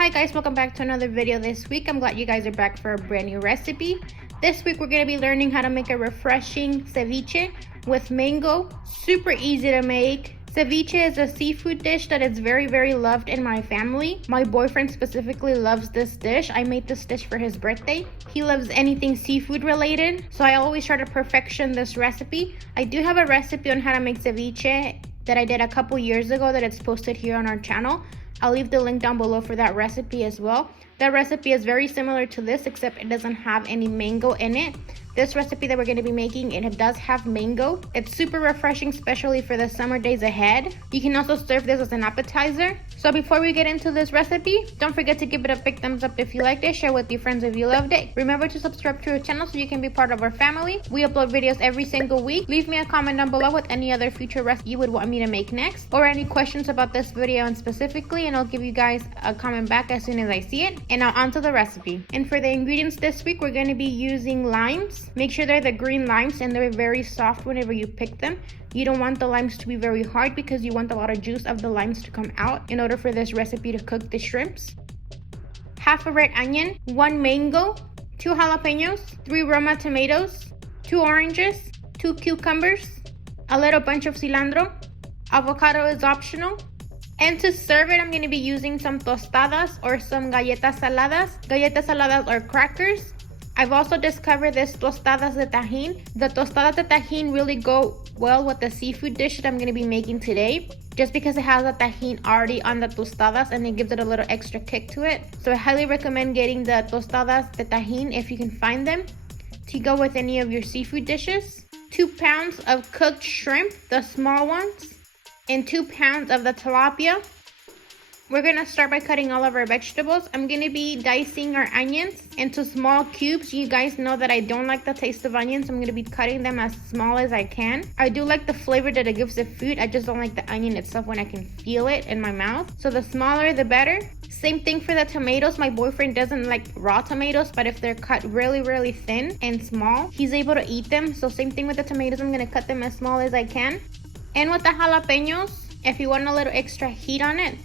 Hi guys, welcome back to another video this week. I'm glad you guys are back for a brand new recipe. This week we're going to be learning how to make a refreshing ceviche with mango. Super easy to make. Ceviche is a seafood dish that is very loved in my family. My boyfriend specifically loves this dish. I made this dish for his birthday. He loves anything seafood related, so I always try to perfection this recipe. I do have a recipe on how to make ceviche that I did a couple years ago that it's posted here on our channel. I'll leave the link down below for that recipe as well. That recipe is very similar to this, except it doesn't have any mango in it. This recipe that we're going to be making, it does have mango. It's super refreshing, especially for the summer days ahead. You can also serve this as an appetizer. So before we get into this recipe, don't forget to give it a big thumbs up if you liked it. Share with your friends if you loved it. Remember to subscribe to our channel so you can be part of our family. We upload videos every single week. Leave me a comment down below with any other future recipe you would want me to make next, or any questions about this video and specifically, and I'll give you guys a comment back as soon as I see it. And now onto the recipe. And for the ingredients this week, we're going to be using limes. Make sure they're the green limes and they're very soft whenever you pick them. You don't want the limes to be very hard because you want a lot of juice of the limes to come out in order for this recipe to cook the shrimps. Half a red onion, 1 mango, 2 jalapeños, 3 Roma tomatoes, 2 oranges, 2 cucumbers, a little bunch of cilantro. Avocado is optional. And to serve it, I'm going to be using some tostadas or some galletas saladas. Galletas saladas are crackers. I've also discovered this tostadas de tajín. The tostadas de tajín really go well with the seafood dish that I'm going to be making today, just because it has a tajín already on the tostadas and it gives it a little extra kick to it. So I highly recommend getting the tostadas de tajín if you can find them to go with any of your seafood dishes. 2 pounds of cooked shrimp, the small ones, and 2 pounds of the tilapia. We're going to start by cutting all of our vegetables. I'm going to be dicing our onions into small cubes. You guys know that I don't like the taste of onions. I'm going to be cutting them as small as I can. I do like the flavor that it gives the food. I just don't like the onion itself when I can feel it in my mouth. So the smaller, the better. Same thing for the tomatoes. My boyfriend doesn't like raw tomatoes, but if they're cut really thin and small, he's able to eat them. So same thing with the tomatoes. I'm going to cut them as small as I can. And with the jalapeños, if you want a little extra heat on it,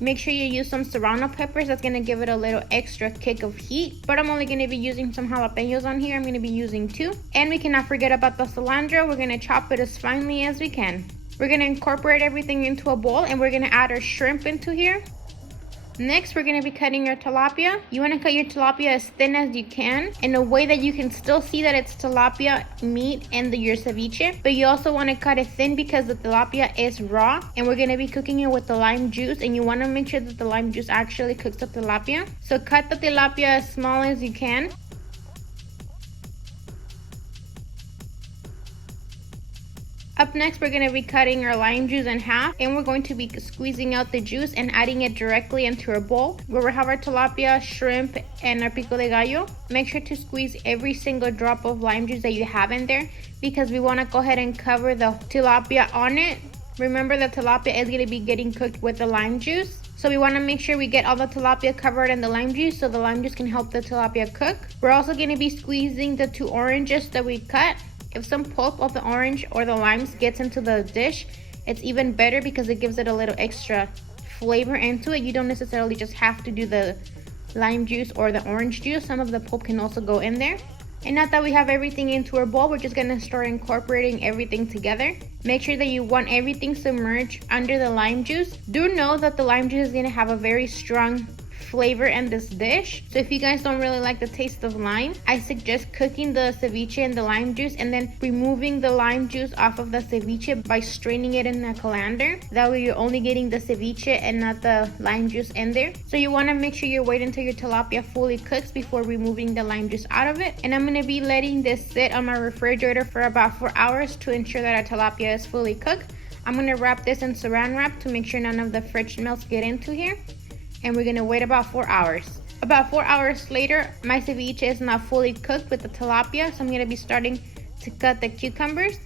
make sure you use some serrano peppers. That's going to give it a little extra kick of heat. But I'm only going to be using some jalapeños on here. I'm going to be using 2. And we cannot forget about the cilantro. We're going to chop it as finely as we can. We're going to incorporate everything into a bowl, and we're going to add our shrimp into here. Next, we're going to be cutting your tilapia. You want to cut your tilapia as thin as you can in a way that you can still see that it's tilapia meat in your ceviche. But you also want to cut it thin because the tilapia is raw and we're going to be cooking it with the lime juice, and you want to make sure that the lime juice actually cooks the tilapia. So cut the tilapia as small as you can. Up next, we're going to be cutting our lime juice in half, and we're going to be squeezing out the juice and adding it directly into our bowl where we have our tilapia, shrimp, and our pico de gallo. Make sure to squeeze every single drop of lime juice that you have in there because we want to go ahead and cover the tilapia on it. Remember, the tilapia is going to be getting cooked with the lime juice. So we want to make sure we get all the tilapia covered in the lime juice so the lime juice can help the tilapia cook. We're also going to be squeezing the 2 oranges that we cut. If some pulp of the orange or the limes gets into the dish, it's even better because it gives it a little extra flavor into it. You don't necessarily just have to do the lime juice or the orange juice. Some of the pulp can also go in there. And now that we have everything into our bowl, we're just going to start incorporating everything together. Make sure that you want everything submerged under the lime juice. Do know that the lime juice is going to have a very strong flavor in this dish. So if you guys don't really like the taste of lime, I suggest cooking the ceviche in the lime juice and then removing the lime juice off of the ceviche by straining it in a colander. That way you're only getting the ceviche and not the lime juice in there. So you want to make sure you wait until your tilapia fully cooks before removing the lime juice out of it. And I'm going to be letting this sit on my refrigerator for about 4 hours to ensure that our tilapia is fully cooked. I'm going to wrap this in saran wrap to make sure none of the fridge melts get into here. And we're going to wait about 4 hours. About 4 hours later, my ceviche is now fully cooked with the tilapia, so I'm going to be starting to cut the cucumbers.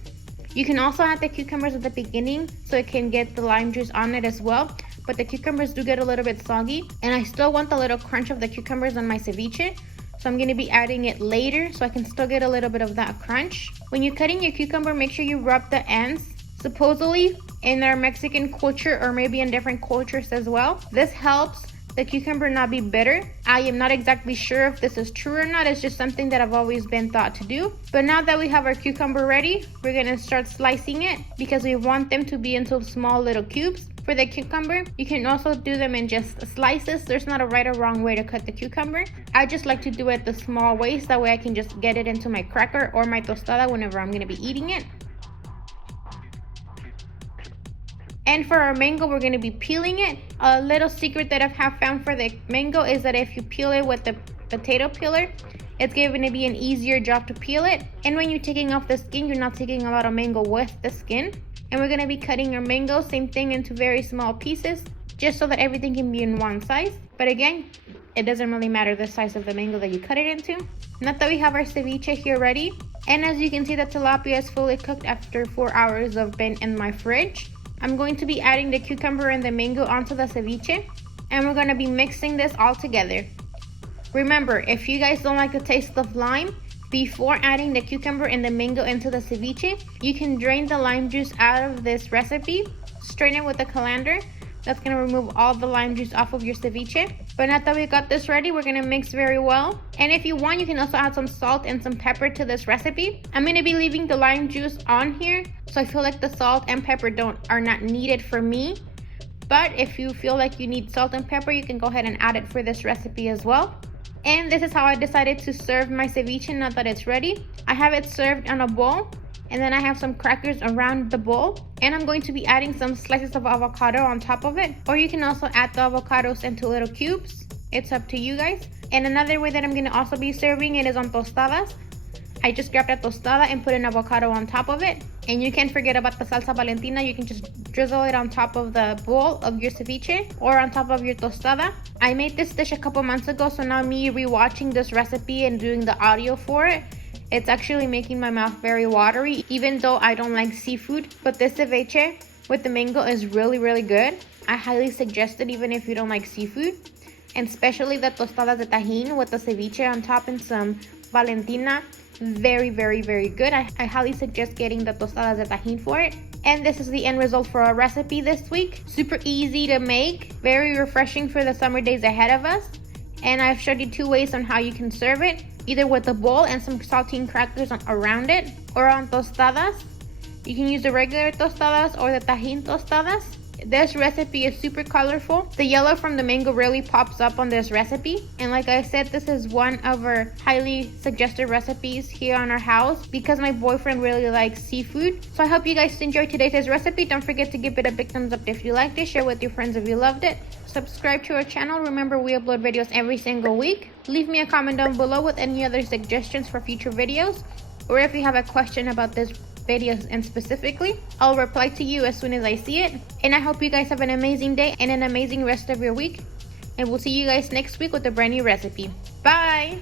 You can also add the cucumbers at the beginning so it can get the lime juice on it as well, but the cucumbers do get a little bit soggy, and I still want the little crunch of the cucumbers on my ceviche, so I'm going to be adding it later so I can still get a little bit of that crunch. When you're cutting your cucumber, make sure you rub the ends. Supposedly, in our Mexican culture, or maybe in different cultures as well, this helps the cucumber not be bitter. I am not exactly sure if this is true or not. It's just something that I've always been thought to do. But now that we have our cucumber ready, we're gonna start slicing it because we want them to be into small little cubes. For the cucumber, you can also do them in just slices. There's not a right or wrong way to cut the cucumber. I just like to do it the small ways. That way I can just get it into my cracker or my tostada whenever I'm gonna be eating it. And for our mango, we're going to be peeling it. A little secret that I have found for the mango is that if you peel it with the potato peeler, it's going to be an easier job to peel it. And when you're taking off the skin, you're not taking a lot of mango with the skin. And we're going to be cutting our mango, same thing, into very small pieces, just so that everything can be in one size. But again, it doesn't really matter the size of the mango that you cut it into. Now that we have our ceviche here ready, and as you can see, the tilapia is fully cooked after 4 hours of being in my fridge. I'm going to be adding the cucumber and the mango onto the ceviche, and we're going to be mixing this all together. Remember, if you guys don't like the taste of lime, before adding the cucumber and the mango into the ceviche, you can drain the lime juice out of this recipe, strain it with the colander. That's going to remove all the lime juice off of your ceviche. But now that we got this ready, we're going to mix very well. And if you want, you can also add some salt and some pepper to this recipe. I'm going to be leaving the lime juice on here, so I feel like the salt and pepper are not needed for me. But if you feel like you need salt and pepper, you can go ahead and add it for this recipe as well. And this is how I decided to serve my ceviche now that it's ready. I have it served on a bowl, and then I have some crackers around the bowl, and I'm going to be adding some slices of avocado on top of it, or you can also add the avocados into little cubes. It's up to you guys. And another way that I'm going to also be serving it is on tostadas. I just grabbed a tostada and put an avocado on top of it. And you can't forget about the salsa valentina. You can just drizzle it on top of the bowl of your ceviche or on top of your tostada. I made this dish a couple months ago, so now me rewatching this recipe and doing the audio for it, it's actually making my mouth very watery, even though I don't like seafood. But this ceviche with the mango is really, really good. I highly suggest it even if you don't like seafood. And especially the tostadas de tajín with the ceviche on top and some valentina. Very, very, very good. I highly suggest getting the tostadas de tajín for it. And this is the end result for our recipe this week. Super easy to make, very refreshing for the summer days ahead of us. And I've showed you 2 ways on how you can serve it, either with a bowl and some saltine crackers around it, or on tostadas. You can use the regular tostadas or the tajín tostadas. This recipe is super colorful. The yellow from the mango really pops up on this recipe. And like I said, this is one of our highly suggested recipes here on our house because my boyfriend really likes seafood. So I hope you guys enjoyed today's recipe. Don't forget to give it a big thumbs up if you liked it. Share with your friends if you loved it. Subscribe to our channel. Remember, we upload videos every single week. Leave me a comment down below with any other suggestions for future videos, or if you have a question about this videos and specifically, I'll reply to you as soon as I see it. And I hope you guys have an amazing day and an amazing rest of your week, and we'll see you guys next week with a brand new recipe. Bye.